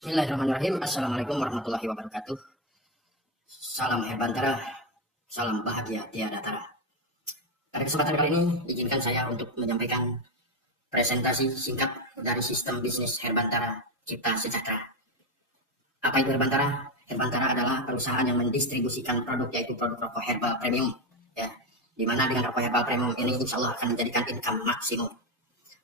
Bismillahirrahmanirrahim. Assalamualaikum warahmatullahi wabarakatuh. Salam Herbantara, salam bahagia tiada tara. Pada kesempatan kali ini, izinkan saya untuk menyampaikan presentasi singkat dari sistem bisnis Herbantara Cipta Sejahtera. Apa itu Herbantara? Herbantara adalah perusahaan yang mendistribusikan produk, yaitu produk rokok herbal premium. Ya, dimana dengan rokok herbal premium ini insya Allah akan menjadikan income maksimum.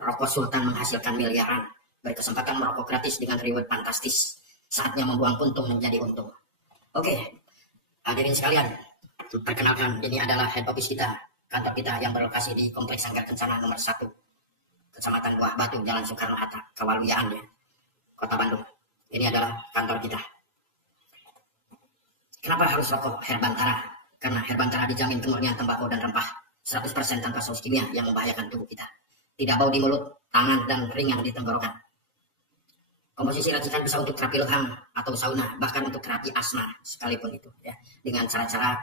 Rokok Sultan menghasilkan miliaran, berkesempatan merokok gratis dengan reward fantastis. Saatnya membuang puntung menjadi untung. Oke, hadirin sekalian, perkenalkan, ini adalah head office kita, kantor kita yang berlokasi di Kompleks Sanggar Kencana nomor 1, Kecamatan Buah Batu, Jalan Soekarno-Hatta, Kewaluyaan, ya, Kota Bandung. Ini adalah kantor kita. Kenapa harus rokok Herbantara? Karena Herbantara dijamin kemurnian tembakau dan rempah, 100% tanpa saus kimia yang membahayakan tubuh kita. Tidak bau di mulut, tangan, dan ringan di tenggorokan. Komposisi racikan bisa untuk terapi lehang atau sauna, bahkan untuk terapi asma sekalipun itu, ya. Dengan cara-cara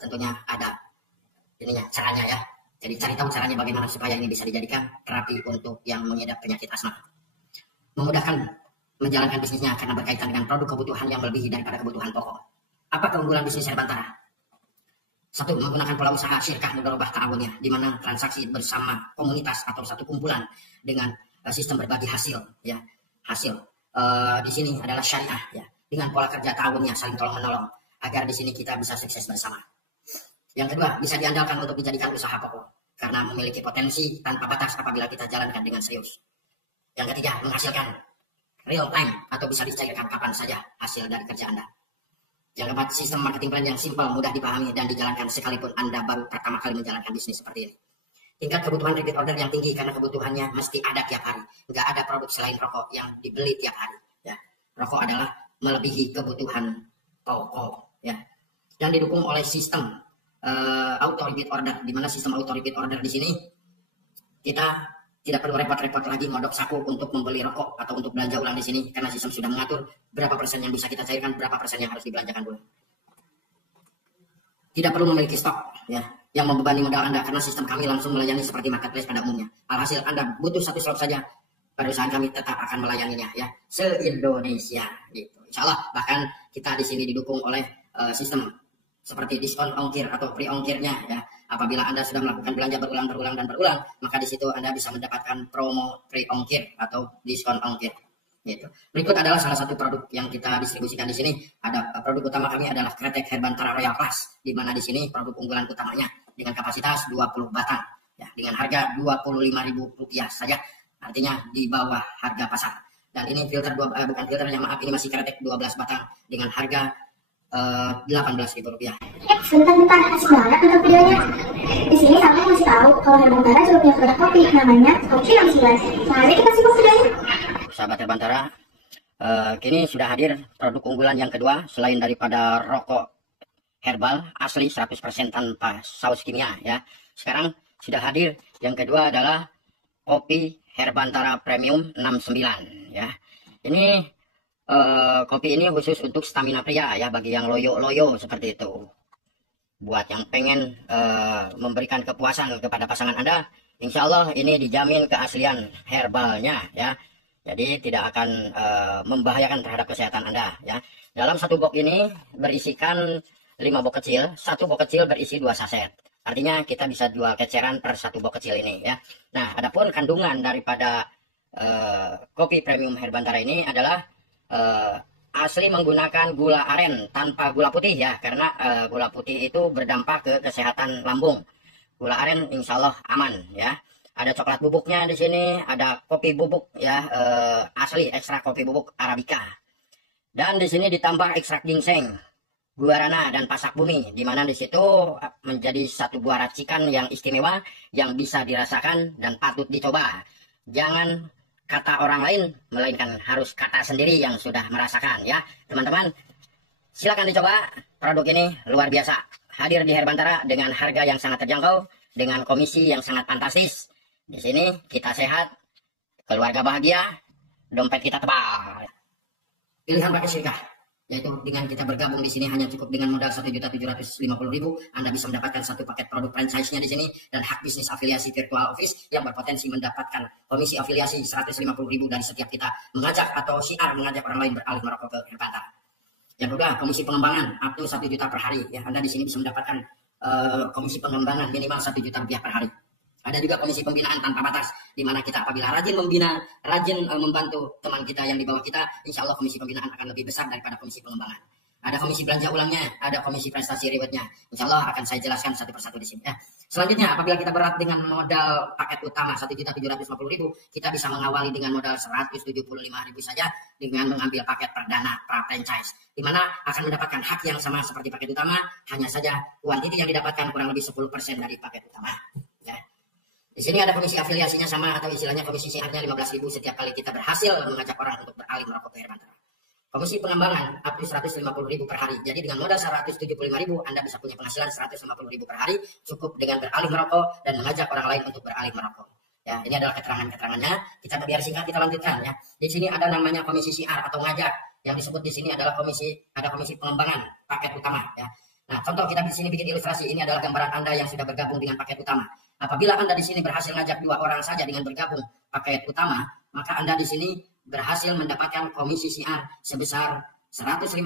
tentunya ada ininya, caranya, ya. Jadi cari tahu caranya bagaimana supaya ini bisa dijadikan terapi untuk yang mengidap penyakit asma. Memudahkan menjalankan bisnisnya karena berkaitan dengan produk kebutuhan yang melebihi daripada kebutuhan pokok. Apa keunggulan bisnis Herbantara? 1. Menggunakan pola usaha syirkah mudharabah ta'awunnya, di mana transaksi bersama komunitas atau satu kumpulan dengan sistem berbagi hasil, ya. Hasil di sini adalah syariah, ya, dengan pola kerja ta'awunnya, saling tolong menolong, agar di sini kita bisa sukses bersama. Yang kedua, bisa diandalkan untuk dijadikan usaha pokok karena memiliki potensi tanpa batas apabila kita jalankan dengan serius. Yang ketiga, menghasilkan real time atau bisa dicairkan kapan saja hasil dari kerja Anda. Yang keempat, sistem marketing plan yang simpel, mudah dipahami dan dijalankan sekalipun Anda baru pertama kali menjalankan bisnis seperti ini. Tingkat kebutuhan repeat order yang tinggi karena kebutuhannya mesti ada tiap hari. Nggak ada produk selain rokok yang dibeli tiap hari, ya. Rokok adalah melebihi kebutuhan pokok, ya. Dan didukung oleh sistem auto repeat order, di mana sistem auto repeat order di sini kita tidak perlu repot-repot lagi ngodok saku untuk membeli rokok atau untuk belanja ulang di sini, karena sistem sudah mengatur berapa persen yang bisa kita cairkan, berapa persen yang harus dibelanjakan dulu. Tidak perlu memiliki stok, ya, yang membebani modal Anda, karena sistem kami langsung melayani seperti marketplace pada umumnya. Alhasil Anda butuh satu slot saja, perusahaan kami tetap akan melayaninya, ya, se-Indonesia, gitu. Insya Allah, bahkan kita di sini didukung oleh sistem seperti diskon ongkir atau free ongkirnya, ya. Apabila Anda sudah melakukan belanja berulang maka di situ Anda bisa mendapatkan promo free ongkir atau diskon ongkir, gitu. Berikut adalah salah satu produk yang kita distribusikan di sini. Ada produk utama kami adalah Kretek Herbantara Royal Plus, di mana di sini produk unggulan utamanya dengan kapasitas 20 batang, ya, dengan harga Rp25.000 saja, artinya di bawah harga pasar. Dan ini filter bukan filternya, maaf, ini masih Kretek 12 batang dengan harga Rp18.000. Bentar, asik banget untuk videonya. Di sini sampai ngasih tahu kalau Herbantara juga punya produk kopi namanya Kopi Angsilas. Mari kita simak videonya. Sahabat Herbantara, kini sudah hadir produk unggulan yang kedua selain daripada rokok herbal asli 100% tanpa saus kimia, ya. Sekarang sudah hadir yang kedua adalah kopi Herbantara Premium 69, ya. Ini kopi ini khusus untuk stamina pria, ya, bagi yang loyo-loyo seperti itu. Buat yang pengen memberikan kepuasan kepada pasangan Anda, insya Allah ini dijamin keaslian herbalnya, ya. Jadi tidak akan membahayakan terhadap kesehatan Anda, ya. Dalam satu box ini berisikan 5 box kecil, satu box kecil berisi 2 saset. Artinya kita bisa jual keceran per satu box kecil ini, ya. Nah, adapun kandungan daripada kopi premium Herbantara ini adalah asli menggunakan gula aren tanpa gula putih, ya, karena gula putih itu berdampak ke kesehatan lambung. Gula aren insya Allah aman, ya. Ada coklat bubuknya di sini, ada kopi bubuk, ya, asli ekstrak kopi bubuk Arabica. Dan di sini ditambah ekstrak ginseng, guarana dan pasak bumi, di mana di situ menjadi satu buah racikan yang istimewa yang bisa dirasakan dan patut dicoba. Jangan kata orang lain, melainkan harus kata sendiri yang sudah merasakan, ya. Teman-teman, silakan dicoba. Produk ini luar biasa. Hadir di Herbantara dengan harga yang sangat terjangkau, dengan komisi yang sangat fantastis. Di sini kita sehat, keluarga bahagia, dompet kita tebal. Pilihan pakai syirkah, yaitu dengan kita bergabung di sini hanya cukup dengan modal 1.750.000, Anda bisa mendapatkan satu paket produk franchise-nya di sini dan hak bisnis afiliasi virtual office yang berpotensi mendapatkan komisi afiliasi 150.000 dari setiap kita mengajak atau syiar mengajak orang lain beralih merokok ke Herbantara. Yang kedua, komisi pengembangan up to 1 juta per hari. Ya, Anda di sini bisa mendapatkan komisi pengembangan minimal 1 juta rupiah per hari. Ada juga komisi pembinaan tanpa batas, di mana kita apabila rajin membina, rajin membantu teman kita yang di bawah kita, insya Allah komisi pembinaan akan lebih besar daripada komisi pengembangan. Ada komisi belanja ulangnya, ada komisi prestasi rewardnya. Insya Allah akan saya jelaskan satu persatu di sini. Ya. Selanjutnya, apabila kita berat dengan modal paket utama 1.750.000, kita bisa mengawali dengan modal 175.000 saja dengan mengambil paket perdana pra franchise, di mana akan mendapatkan hak yang sama seperti paket utama, hanya saja kuantiti yang didapatkan kurang lebih 10% dari paket utama. Ya. Di sini ada komisi afiliasinya sama atau istilahnya komisi syiarnya 15.000 setiap kali kita berhasil mengajak orang untuk beralih merokok ke Herbantara. Komisi pengembangan up to 150.000 per hari. Jadi dengan modal 175.000 Anda bisa punya penghasilan 150.000 per hari cukup dengan beralih merokok dan mengajak orang lain untuk beralih merokok. Ya, ini adalah keterangan-keterangannya. Kita biar singkat kita lanjutkan ya. Di sini ada namanya komisi syiar atau ngajak. Yang disebut di sini adalah komisi pengembangan paket utama ya. Nah, contoh kita di sini bikin ilustrasi. Ini adalah gambaran Anda yang sudah bergabung dengan paket utama. Apabila Anda di sini berhasil ngajak 2 orang saja dengan bergabung paket utama, maka Anda di sini berhasil mendapatkan komisi syiar sebesar 150.000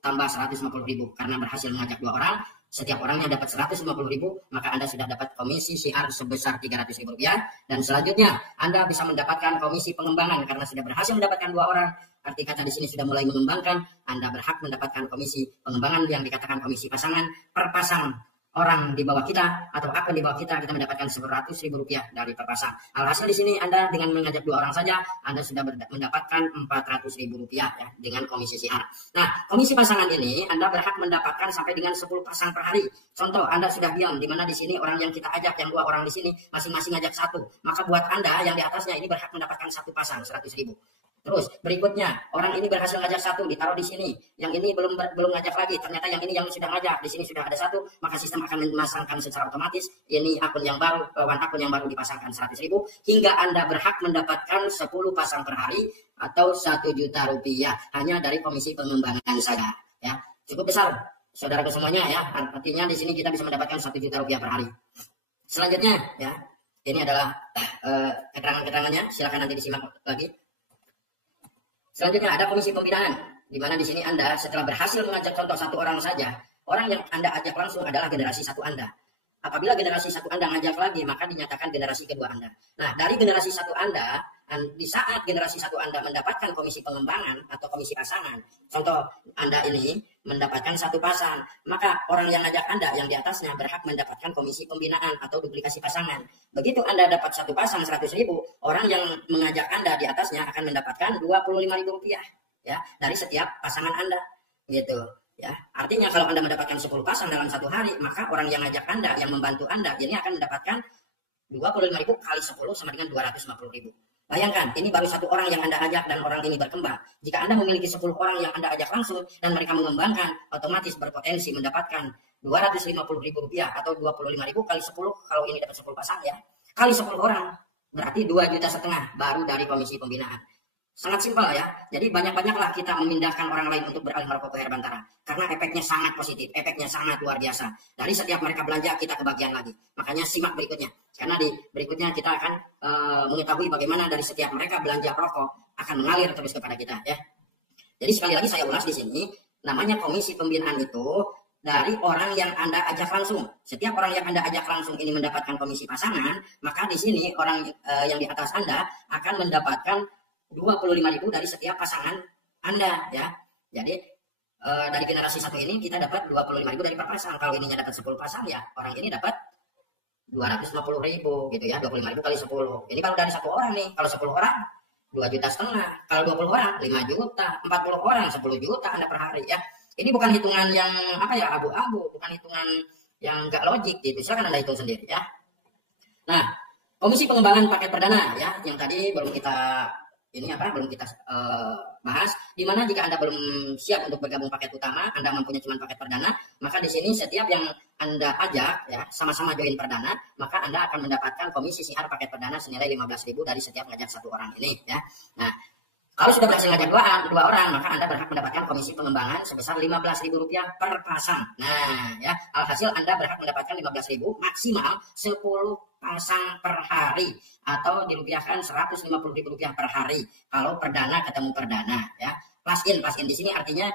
tambah 150.000 karena berhasil mengajak 2 orang. Setiap orangnya dapat 150.000, maka Anda sudah dapat komisi syiar sebesar Rp300.000. Dan selanjutnya Anda bisa mendapatkan komisi pengembangan karena sudah berhasil mendapatkan 2 orang. Arti kata di sini sudah mulai mengembangkan, Anda berhak mendapatkan komisi pengembangan yang dikatakan komisi pasangan per pasang orang di bawah kita atau akun di bawah kita mendapatkan Rp100.000 dari per pasang. Alhasil di sini Anda dengan mengajak 2 orang saja, Anda sudah mendapatkan Rp400.000 ya dengan komisi syiar. Nah, komisi pasangan ini Anda berhak mendapatkan sampai dengan 10 pasang per hari. Contoh, Anda sudah diam, di mana di sini orang yang kita ajak, yang 2 orang di sini masing-masing ngajak 1. Maka buat Anda yang di atasnya ini berhak mendapatkan 1 pasang 100.000. Terus berikutnya orang ini berhasil ngajak 1 ditaruh di sini, yang ini belum ngajak lagi, ternyata yang ini yang sudah ngajak di sini sudah ada 1, maka sistem akan memasangkan secara otomatis ini akun yang baru, akun yang baru dipasangkan 100.000 hingga Anda berhak mendapatkan 10 pasang per hari atau 1 juta rupiah hanya dari komisi pengembangan saja ya. Cukup besar saudaraku semuanya ya, artinya di sini kita bisa mendapatkan 1 juta rupiah per hari. Selanjutnya ya, ini adalah keterangan-keterangannya, silakan nanti disimak lagi. Selanjutnya ada komisi pembinaan, di mana di sini Anda setelah berhasil mengajak contoh 1 orang saja, orang yang Anda ajak langsung adalah generasi 1 Anda. Apabila generasi 1 Anda ngajak lagi, maka dinyatakan generasi kedua Anda. Nah, dari generasi 1 Anda, di saat generasi 1 Anda mendapatkan komisi pengembangan atau komisi pasangan, contoh Anda ini mendapatkan 1 pasang, maka orang yang ngajak Anda yang di atasnya berhak mendapatkan komisi pembinaan atau duplikasi pasangan. Begitu Anda dapat 1 pasang 100.000, orang yang mengajak Anda di atasnya akan mendapatkan Rp25.000 ya dari setiap pasangan Anda gitu ya. Artinya kalau Anda mendapatkan 10 pasang dalam 1 hari, maka orang yang ngajak Anda, yang membantu Anda, ini akan mendapatkan Rp25.000 kali 10 sama dengan Rp250.000. Bayangkan, ini baru 1 orang yang Anda ajak dan orang ini berkembang. Jika Anda memiliki 10 orang yang Anda ajak langsung dan mereka mengembangkan, otomatis berpotensi mendapatkan Rp250.000 atau Rp25.000 kali 10, kalau ini dapat 10 pasang ya, kali 10 orang, berarti 2,5 juta baru dari komisi pembinaan. Sangat simpel ya, jadi banyak-banyaklah kita memindahkan orang lain untuk beralih merokok ke Herbantara. Karena efeknya sangat positif, efeknya sangat luar biasa. Dari setiap mereka belanja, kita kebagian lagi. Makanya simak berikutnya. Karena di berikutnya kita akan mengetahui bagaimana dari setiap mereka belanja rokok akan mengalir terus kepada kita ya. Jadi sekali lagi saya ulas di sini, namanya komisi pembinaan itu dari orang yang Anda ajak langsung. Setiap orang yang Anda ajak langsung ini mendapatkan komisi pasangan, maka di sini orang yang di atas Anda akan mendapatkan Rp25.000 dari setiap pasangan Anda ya. Jadi dari generasi 1 ini kita dapat Rp25.000 dari per pasang. Kalau ininya dapat 10 pasang ya, orang ini dapat Rp250.000 gitu ya, 25.000 kali 10. Ini kalau dari 1 orang nih, kalau 10 orang 2,5 juta. Kalau 20 orang 5 juta, 40 orang 10 juta Anda per hari ya. Ini bukan hitungan yang abu-abu, bukan hitungan yang enggak logik gitu. Silakan Anda hitung sendiri ya. Nah, komisi pengembangan paket perdana ya, yang tadi belum kita bahas, di mana jika Anda belum siap untuk bergabung paket utama, Anda mempunyai cuma paket perdana, maka di sini setiap yang Anda ajak ya sama-sama join perdana, maka Anda akan mendapatkan komisi syiar paket perdana senilai 15.000 dari setiap ngajak 1 orang ini ya. Nah, Kalau sudah berhasil ngajak dua orang, maka Anda berhak mendapatkan komisi pengembangan sebesar Rp15.000 per pasang. Nah, ya, alhasil Anda berhak mendapatkan Rp15.000 maksimal 10 pasang per hari atau dirupiahkan Rp150.000 per hari. Kalau perdana ketemu perdana, ya. Plus in di sini artinya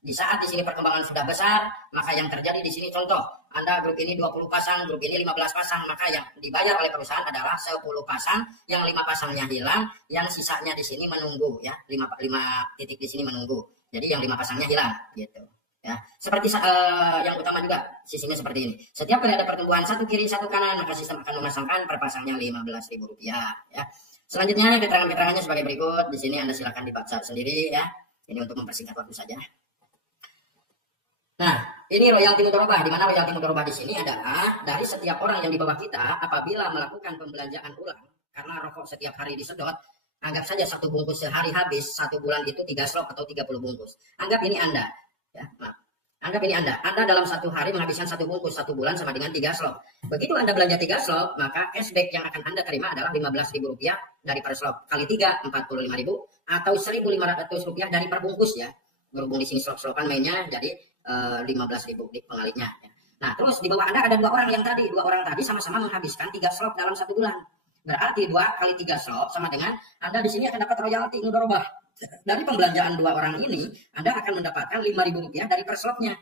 di saat di sini perkembangan sudah besar, maka yang terjadi di sini contoh, Anda grup ini 20 pasang, grup ini 15 pasang, maka yang dibayar oleh perusahaan adalah 10 pasang, yang 5 pasangnya hilang, yang sisanya di sini menunggu, ya, 5 titik di sini menunggu. Jadi yang 5 pasangnya hilang, gitu. Ya, seperti yang utama juga sisinya seperti ini. Setiap kali ada pertumbuhan satu kiri satu kanan, maka sistem akan memasangkan per pasangnya Rp15.000, ya. Selanjutnya keterangan-keterangannya sebagai berikut. Di sini Anda silakan dibaca sendiri, ya. Ini untuk mempersingkat waktu saja. Nah, ini royalti mudharabah. Di mana royalti mudharabah di sini adalah dari setiap orang yang di bawah kita apabila melakukan pembelanjaan ulang karena rokok setiap hari disedot, anggap saja 1 bungkus sehari habis, 1 bulan itu 3 slop atau 30 bungkus. Anggap ini Anda, ya, maaf. Anggap ini Anda dalam 1 hari menghabiskan 1 bungkus, 1 bulan sama dengan 3 slop. Begitu Anda belanja 3 slop, maka cashback yang akan Anda terima adalah Rp15.000 dari per slop. Kali 3, Rp45.000 atau Rp1.500 dari per bungkus, ya. Berhubung di sini slop-slopan mainnya, jadi 15.000 di pengalihnya. Ya. Nah, terus di bawah Anda ada 2 orang yang tadi. 2 orang tadi sama-sama menghabiskan 3 slop dalam 1 bulan. Berarti 2 kali 3 slop sama dengan Anda di sini akan dapat royalti mudharabah. Dari pembelanjaan 2 orang ini, Anda akan mendapatkan Rp5.000 dari per slopnya.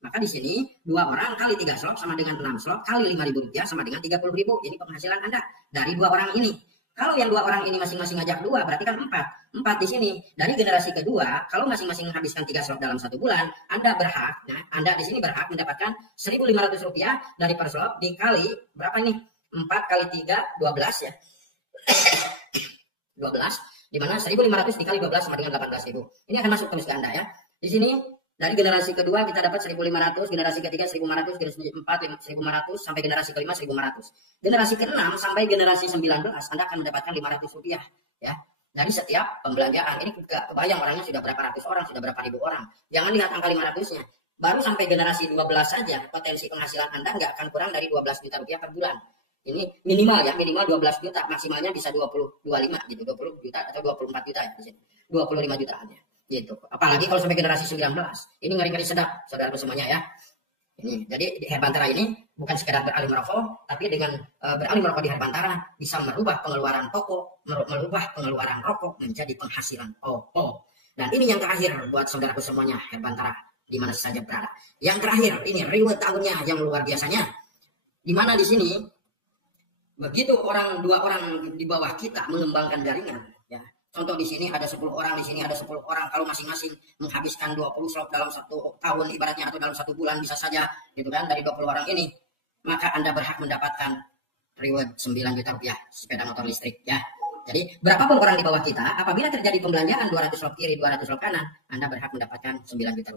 Maka di sini 2 orang kali 3 slop sama dengan 6 slop kali Rp5.000 sama dengan Rp30.000. Ini penghasilan Anda dari 2 orang ini. Kalau yang 2 orang ini masing-masing ngajak 2, berarti kan 4. 4 di sini. Dari generasi kedua, kalau masing-masing menghabiskan 3 slot dalam 1 bulan, Anda berhak, nah, Anda di sini berhak mendapatkan Rp1.500 dari per slot dikali, berapa ini? 4 kali 3, 12 ya. 12, di mana 1.500 dikali 12 sama dengan 18.000. Ini akan masuk terus ke Anda, ya. Di sini, dari generasi kedua kita dapat 1.500, generasi ketiga 1.500, generasi keempat 1.500, sampai generasi kelima 1.500. Generasi ke-6 sampai generasi 19 Anda akan mendapatkan Rp500, ya. Dari setiap pembelanjaan. Ini kebayang orangnya sudah berapa ratus orang, sudah berapa ribu orang. Jangan lihat angka 500-nya. Baru sampai generasi 12 saja potensi penghasilan Anda nggak akan kurang dari Rp12 juta per bulan. Ini minimal, ya, minimal 12 juta, maksimalnya bisa 25 gitu, 20 juta atau 24 juta ya di sini. 25 juta aja. Gitu. Apalagi kalau sampai generasi 19. Ini ngeri-ngeri sedap, saudara semuanya, ya. Ini, jadi di Herbantara ini bukan sekedar beralih merokok, tapi dengan beralih merokok di Herbantara bisa merubah pengeluaran pokok, merubah pengeluaran rokok menjadi penghasilan pokok. Dan ini yang terakhir buat saudaraku semuanya, Herbantara di mana saja berada. Yang terakhir ini reward tahunnya yang luar biasanya. Di mana di sini begitu 2 orang di bawah kita mengembangkan jaringan, ya. Contoh di sini ada 10 orang, di sini ada 10 orang. Kalau masing-masing menghabiskan 20 slot dalam 1 tahun ibaratnya atau dalam 1 bulan bisa saja, gitu kan, dari 20 orang ini, maka Anda berhak mendapatkan reward Rp9 juta sepeda motor listrik, ya. Jadi berapapun orang di bawah kita, apabila terjadi pembelanjaan 200 slot kiri, 200 slot kanan, Anda berhak mendapatkan Rp9 juta.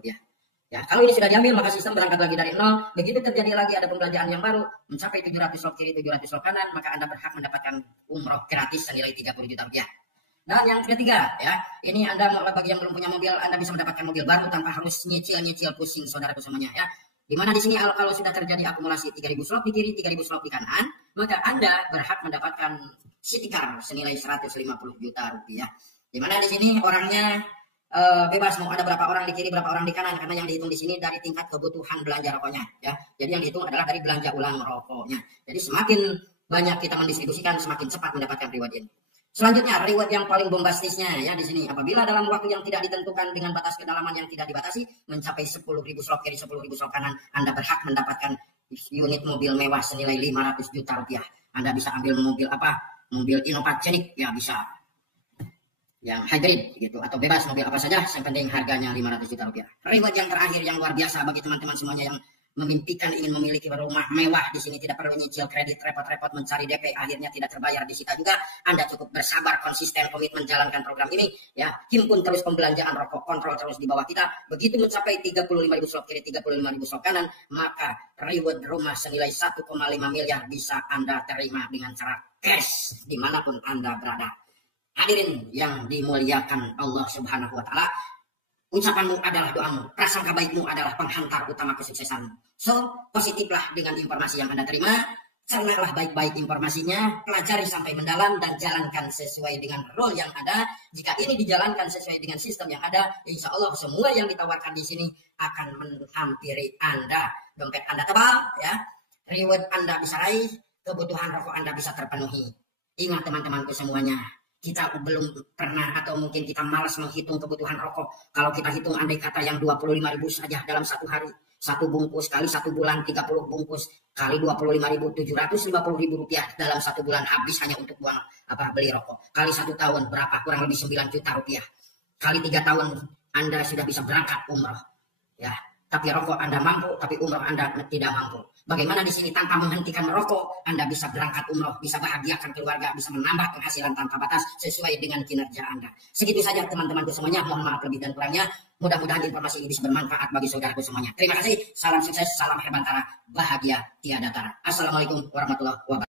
Ya, kalau ini sudah diambil maka sistem berangkat lagi dari nol. Begitu terjadi lagi ada pembelanjaan yang baru mencapai 700 slot kiri, 700 slot kanan, maka Anda berhak mendapatkan umroh gratis senilai Rp30 juta. Dan yang ketiga, ya, ini Anda bagi yang belum punya mobil, Anda bisa mendapatkan mobil baru tanpa harus nyicil pusing, saudaraku semuanya, ya. Dimana di sini kalau sudah terjadi akumulasi 3.000 slot di kiri, 3.000 slot di kanan, maka Anda berhak mendapatkan city car senilai Rp150 juta. Dimana di sini orangnya bebas mau ada berapa orang di kiri, berapa orang di kanan, karena yang dihitung di sini dari tingkat kebutuhan belanja rokoknya, ya. Jadi yang dihitung adalah dari belanja ulang rokoknya. Jadi semakin banyak kita mendistribusikan, semakin cepat mendapatkan reward ini. Selanjutnya, reward yang paling bombastisnya, ya, di sini. Apabila dalam waktu yang tidak ditentukan dengan batas kedalaman yang tidak dibatasi, mencapai 10.000 slot kiri, 10.000 slot kanan, Anda berhak mendapatkan unit mobil mewah senilai Rp500 juta. Anda bisa ambil mobil apa? Mobil Innova-Scenic, ya, bisa. Yang hybrid, gitu. Atau bebas, mobil apa saja, yang penting harganya Rp500 juta. Reward yang terakhir, yang luar biasa bagi teman-teman semuanya yang memimpikan ingin memiliki rumah mewah di sini, tidak perlu nyicil kredit, repot-repot mencari DP, akhirnya tidak terbayar, disita juga. Anda cukup bersabar, konsisten, komitmen menjalankan program ini, ya. Himpun terus pembelanjaan rokok, kontrol terus di bawah kita. Begitu mencapai 35.000 slot kiri, 35.000 slot kanan, maka reward rumah senilai 1,5 miliar bisa Anda terima dengan cara cash dimanapun Anda berada. Hadirin yang dimuliakan Allah Subhanahu wa Ta'ala, ucapanmu adalah doamu, prasangka baikmu adalah penghantar utama kesuksesanmu. So, positiflah dengan informasi yang Anda terima. Cernaklah baik-baik informasinya, pelajari sampai mendalam, dan jalankan sesuai dengan role yang ada. Jika ini dijalankan sesuai dengan sistem yang ada, insya Allah semua yang ditawarkan di sini akan menghampiri Anda. Dompet Anda tebal, ya, reward Anda bisa raih, kebutuhan rokok Anda bisa terpenuhi. Ingat teman-temanku semuanya, kita belum pernah atau mungkin kita malas menghitung kebutuhan rokok. Kalau kita hitung andai kata yang 25.000 saja dalam satu hari, satu bungkus kali satu bulan 30 bungkus kali 25.000, 750.000 rupiah dalam satu bulan habis hanya untuk buang beli rokok. Kali satu tahun berapa? Kurang lebih 9 juta rupiah. Kali 3 tahun Anda sudah bisa berangkat umroh. Ya, tapi rokok Anda mampu, tapi umroh Anda tidak mampu. Bagaimana di sini tanpa menghentikan merokok, Anda bisa berangkat umroh, bisa bahagiakan keluarga, bisa menambah penghasilan tanpa batas sesuai dengan kinerja Anda. Segitu saja teman-temanku semuanya. Mohon maaf lebih dan kurangnya. Mudah-mudahan informasi ini bisa bermanfaat bagi saudaraku semuanya. Terima kasih. Salam sukses, salam Herbantara. Bahagia tiada tara. Assalamualaikum warahmatullahi wabarakatuh.